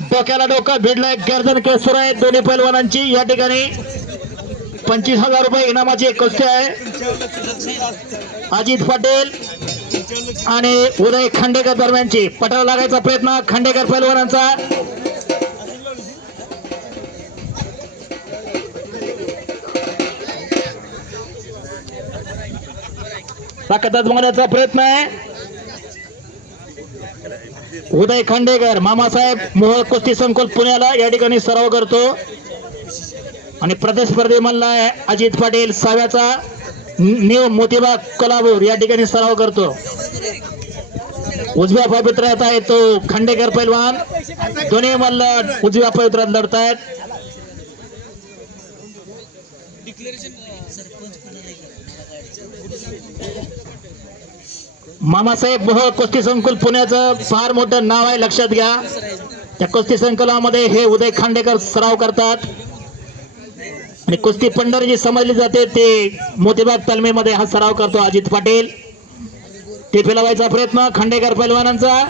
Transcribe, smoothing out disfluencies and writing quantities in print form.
डोक्याला डोका भिडलाय गर्दन केसर आहे दोन्ही पैलवानांची या ठिकाणी 25,000 रुपये इनामाची कुस्ती आहे। अजित पाटील आणि उदय खांडेकर दरम्यानची पटाला लागायचा प्रयत्न खांडेकर पैलवानांचा ताकद मारण्याचा प्रयत्न आहे। उदय खांडेकर मामासाहेब मोहोळ कुस्ती संकुल पुण्याला या ठिकाणी सराव करतो आणि प्रतिस्पर्धी मल्ला अजित पाटील साव्याचा न्यू मोतीबाग कोल्हापूर या ठिकाणी सराव करतो। उजव्या पवित्रात आहे तो खांडेकर पैलवान दोन्ही मल्ल उजव्या पवित्रात लढतायत। मामासाहेब मोहोळ कुस्ती संकुल पुण्याचं फार मोठं नाव आहे लक्षात घ्या। त्या कुस्ती संकुलामध्ये हे उदय खांडेकर सराव करतात आणि कुस्ती पंढर जी समजली जाते ते मोतीबाग तालमीमध्ये हा सराव करतो अजित पाटील। ते फिरवायचा प्रयत्न खांडेकर पैलवानांचा